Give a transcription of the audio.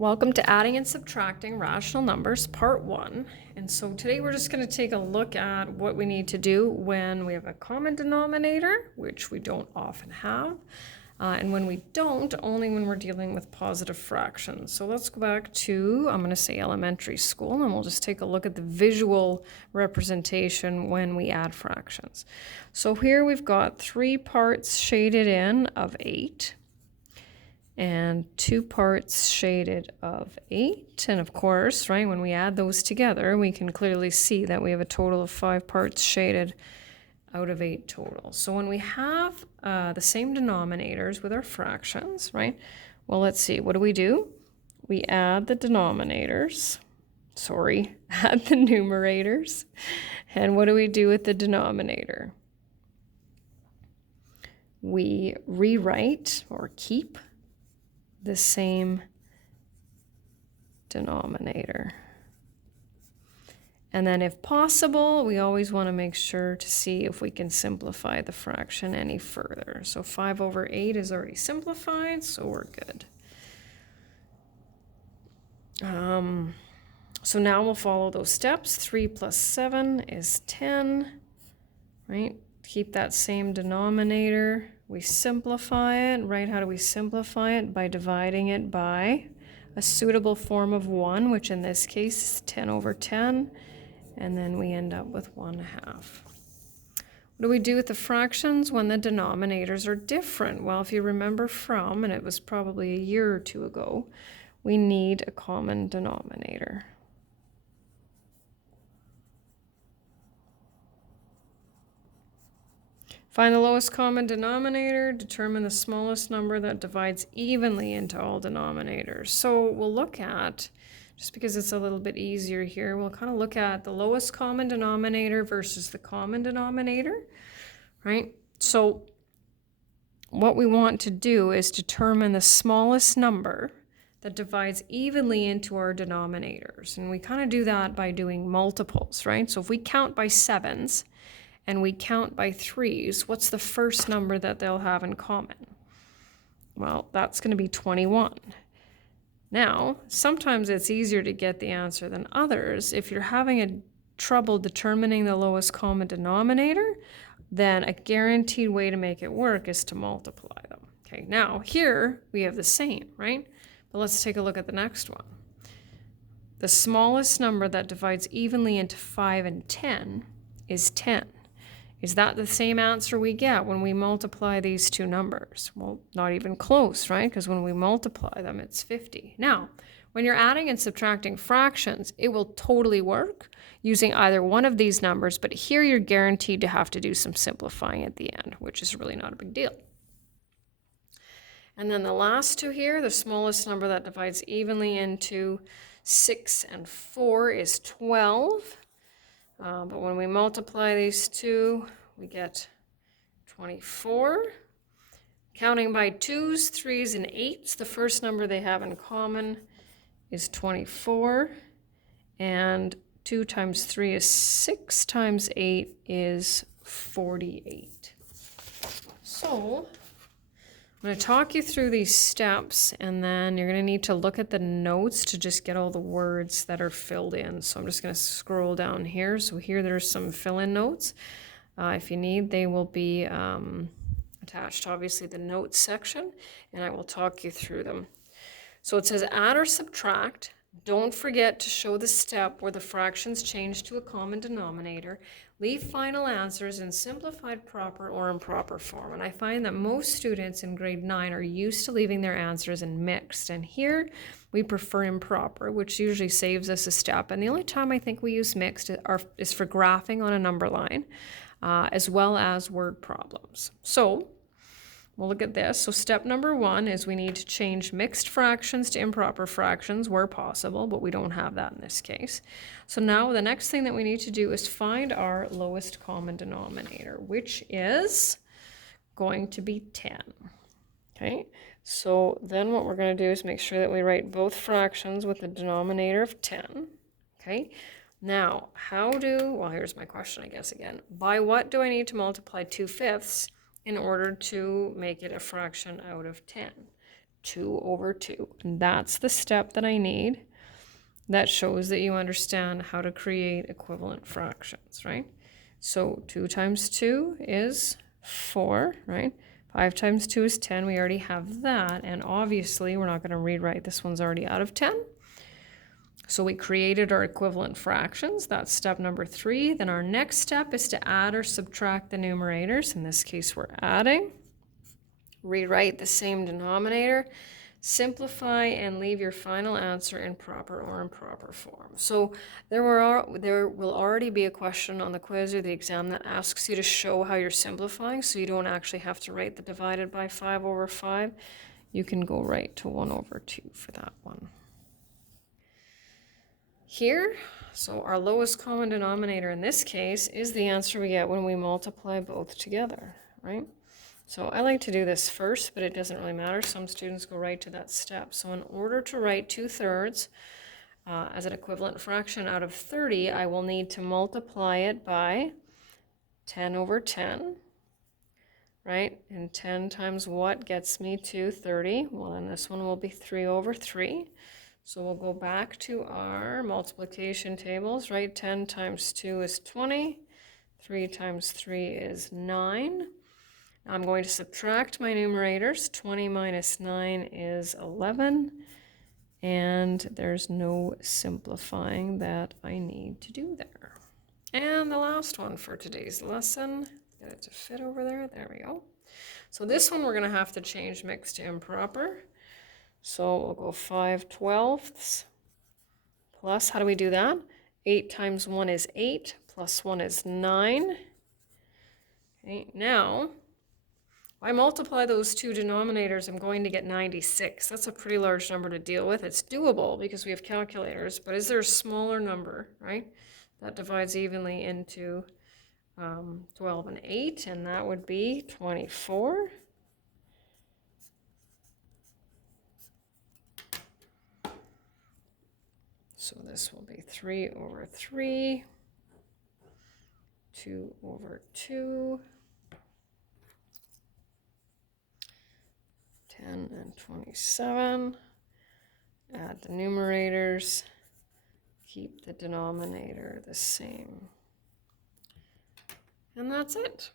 Welcome to Adding and Subtracting Rational Numbers, Part 1. And so today we're just going to take a look at what we need to do when we have a common denominator, which we don't often have, and when we don't, only when we're dealing with positive fractions. So let's go back to, I'm going to say elementary school, and we'll just take a look at the visual representation when we add fractions. So here we've got 3 parts shaded in of 8. And 2 parts shaded of 8. And of course, right, when we add those together, we can clearly see that we have a total of 5 parts shaded out of 8 total. So when we have the same denominators with our fractions, right, well, let's see, what do? We add the denominators, add the numerators. And what do we do with the denominator? We rewrite or keep the same denominator. And then if possible, we always want to make sure to see if we can simplify the fraction any further. So 5 over 8 is already simplified, so we're good. So now we'll follow those steps. 3 plus 7 is 10, right? Keep that same denominator. We simplify it, right? How do we simplify it? By dividing it by a suitable form of 1, which in this case is 10 over 10, and then we end up with 1/2. What do we do with the fractions when the denominators are different? Well, if you remember from, and it was probably a year or two ago, we need a common denominator. Find the lowest common denominator, determine the smallest number that divides evenly into all denominators. So we'll look at, just because it's a little bit easier here, we'll kind of look at the lowest common denominator versus the common denominator, right? So what we want to do is determine the smallest number that divides evenly into our denominators. And we kind of do that by doing multiples, right? So if we count by 7s, and we count by 3s, what's the first number that they'll have in common? Well, that's going to be 21. Now, sometimes it's easier to get the answer than others. If you're having a trouble determining the lowest common denominator, then a guaranteed way to make it work is to multiply them. Okay, now here we have the same, right? But let's take a look at the next one. The smallest number that divides evenly into 5 and 10 is 10. Is that the same answer we get when we multiply these two numbers? Well, not even close, right? Because when we multiply them, it's 50. Now, when you're adding and subtracting fractions, it will totally work using either one of these numbers, but here you're guaranteed to have to do some simplifying at the end, which is really not a big deal. And then the last two here, the smallest number that divides evenly into 6 and 4 is 12. But when we multiply these two, we get 24. Counting by 2s, 3s, and 8s, the first number they have in common is 24. And 2 times 3 is 6 times 8 is 48. So I'm going to talk you through these steps, and then you're going to need to look at the notes to just get all the words that are filled in. So I'm just going to scroll down here. So here there's some fill-in notes. If you need, they will be attached to obviously the notes section, and I will talk you through them. So it says add or subtract. Don't forget to show the step where the fractions change to a common denominator. Leave final answers in simplified proper or improper form. And I find that most students in grade 9 are used to leaving their answers in mixed. And here we prefer improper, which usually saves us a step. And the only time I think we use mixed is for graphing on a number line, as well as word problems. So we'll look at this. So step number 1 is we need to change mixed fractions to improper fractions where possible, but we don't have that in this case. So now the next thing that we need to do is find our lowest common denominator, which is going to be 10. Okay, so then what we're going to do is make sure that we write both fractions with a denominator of 10. Okay, now well, here's my question, I guess, again. By what do I need to multiply 2/5 in order to make it a fraction out of 10? 2 over 2. And that's the step that I need. That shows that you understand how to create equivalent fractions, right? So 2 times 2 is 4, right? 5 times 2 is 10. We already have that. And obviously, we're not going to rewrite. This one's already out of 10. So we created our equivalent fractions. That's step number 3. Then our next step is to add or subtract the numerators. In this case, we're adding. Rewrite the same denominator. Simplify and leave your final answer in proper or improper form. So there will already be a question on the quiz or the exam that asks you to show how you're simplifying, so you don't actually have to write the divided by 5 over 5. You can go right to 1 over 2 for that one. Here, so our lowest common denominator in this case is the answer we get when we multiply both together, right? So I like to do this first, but it doesn't really matter. Some students go right to that step. So in order to write 2/3 as an equivalent fraction out of 30, I will need to multiply it by 10 over 10, right? And 10 times what gets me to 30? Well, then this one will be 3 over 3. So we'll go back to our multiplication tables, right? 10 times 2 is 20. 3 times 3 is 9. I'm going to subtract my numerators. 20 minus 9 is 11. And there's no simplifying that I need to do there. And the last one for today's lesson, get it to fit over there. There we go. So this one we're going to have to change mixed to improper. So we'll go 5/12 plus, how do we do that? 8 times 1 is 8, plus 1 is 9. Okay, now, if I multiply those two denominators, I'm going to get 96. That's a pretty large number to deal with. It's doable because we have calculators, but is there a smaller number, right, that divides evenly into 12 and 8, and that would be 24. So this will be 3 over 3, 2 over 2, 10 and 27. Add the numerators, keep the denominator the same. And that's it.